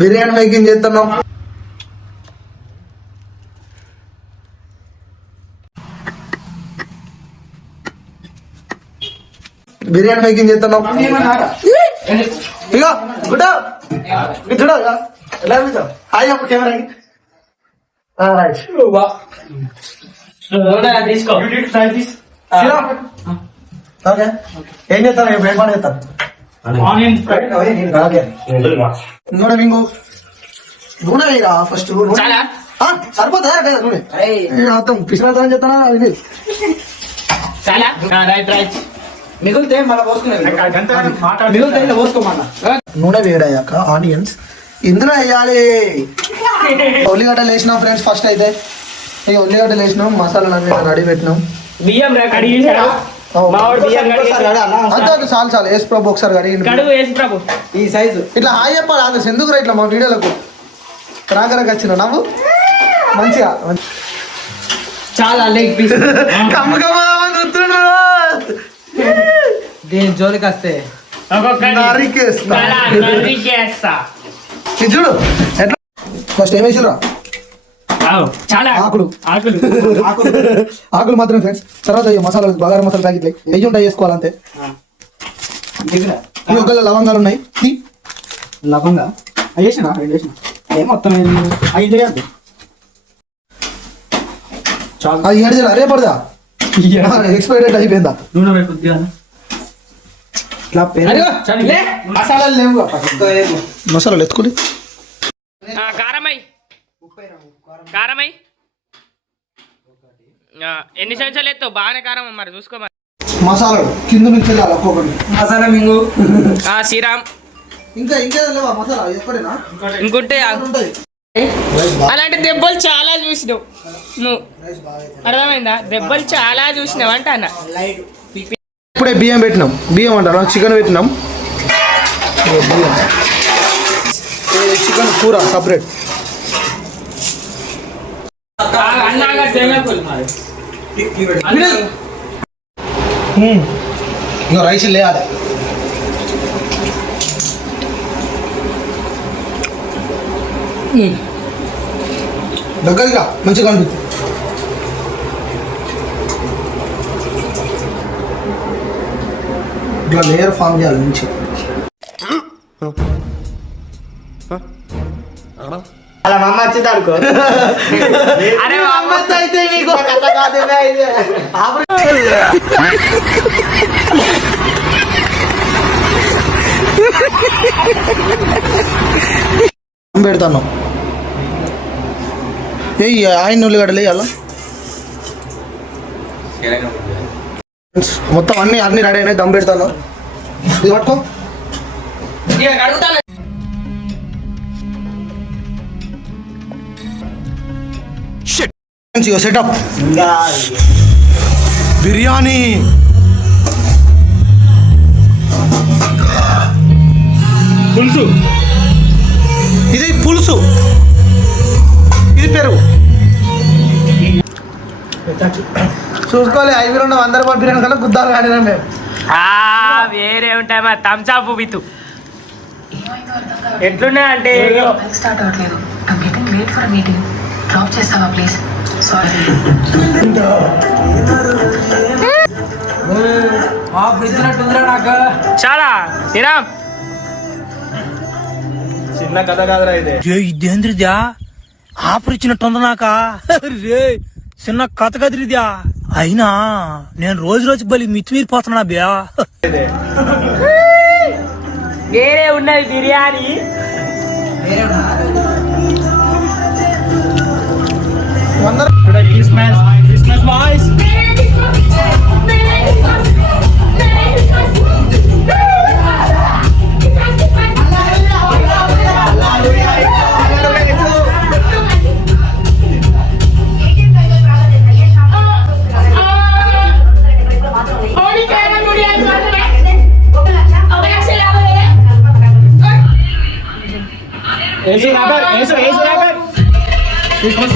Biryani making చేస్తున్నాం. Biryani making చేస్తున్నాం. ఇగో good చూడ ఎలా హాయ్ అప్పుడు కెమెరాకి ఓకే. ఏం చేస్తాను ఏం పని చేస్తాను నూనె మింగు నూనె వేయరా ఫస్ట్ సరిపోతుందా నూనె మొత్తం కృష్ణ చెప్తానా ఇది మిగిలితే మిగిలితే పోసుకోమన్నా. నూనె వేడయ్యాక ఆనియన్స్ ఇందులో వేయాలి. ఉల్లిగడ్డలు వేసినాం ఫ్రెండ్స్. ఫస్ట్ అయితే ఇక ఉల్లిగడ్డలు వేసినాం, మసాలాలు అన్ని రెడీ పెట్టినాం. చాలు చాలు వేసు ప్రభు ఒకసారి ఈ సైజు ఇట్లా హాయ్ చెప్పాలి ఆదర్శ్. ఎందుకు రా ఇట్లా మా వీడియోలకు రాగరకు వచ్చిన నవ్వు మంచిగా చాలా లెగ్ పీస్ దీని జోలికి వస్తే చూడు ఎట్లా ఫస్ట్ ఏం వేసిరా ఆకులు ఆకులు ఆకులు మాత్రం ఫ్రెండ్స్. తర్వాత మసాలా బగారా మసాలా ప్యాకెట్లు వెయ్యి ఉంటాయి వేసుకోవాలంతే. ఒకవేళ లవంగాలు ఉన్నాయి లవంగా వేసిన మొత్తం అది ఏడు రేపడదా ఎక్స్పైరీ డేట్ అయిపోయిందా. మసాలాలు లేవు మసాలాలు ఎత్తుకుని కారమై ఎన్ని సంవత్సరాలు ఎత్తావు బాగానే కారం మరి చూసుకో. మరి మసాలాలు కింద నుంచి వెళ్ళాలి ఒక్కొక్కటి. మసాలా మింగు శ్రీరామ్ ఇంకా లేవా మసాలా ఎప్పుడైనా ఇంకుంటే అలాంటి దెబ్బలు చాలా చూసినావు నువ్వు, అర్థమైందా? దెబ్బలు చాలా చూసినావు అంట అన్న. ఇప్పుడే బియ్యం పెట్టినాం, బియ్యం అంటారా చికెన్ పెట్టినాం. చికెన్ కూర సపరేట్. ఇంకా రైస్ లేయాలి. దగ్గరగా మంచిగా అనిపిస్తుంది. ఇట్లా లేయర్ ఫామ్ చేయాలి నుంచి. అలా మా అమ్మ వచ్చింది అనుకో. అరే మా అమ్మ అయితే మీకు కథ కాదు పెడతాను. ఏ ఆయన ఉల్లిగడ్డలు వేయాలా మొత్తం అన్ని రెడీ అయినాయి. దమ్ పెడతాను. ఇది పట్టుకో. సెటప్ బిర్యానీ పులుసు. ఇది పులుసు, ఇది పెరుగు. చూసుకోవాలి. 5 2 100 రూపాయలు బిర్యానీ కన్నా గుద్దాలు ఆడినా మేము. వేరే ఉంటాయి మా థమ్స్అప్ వితు ఎట్లున్నా అంటే చాలా తినా చిన్న కథ కాదురా ఇది. ఇదేంద్రిద్యా ఆఫర్ ఇచ్చినట్టుంది నాకా రే చిన్న కథ కదిరిద్యా. అయినా నేను రోజు బలి మితిమీరిపోతున్నా బ్యా. వేరే ఉన్నది బిర్యానీ. Christmas boys. క్రిస్మస్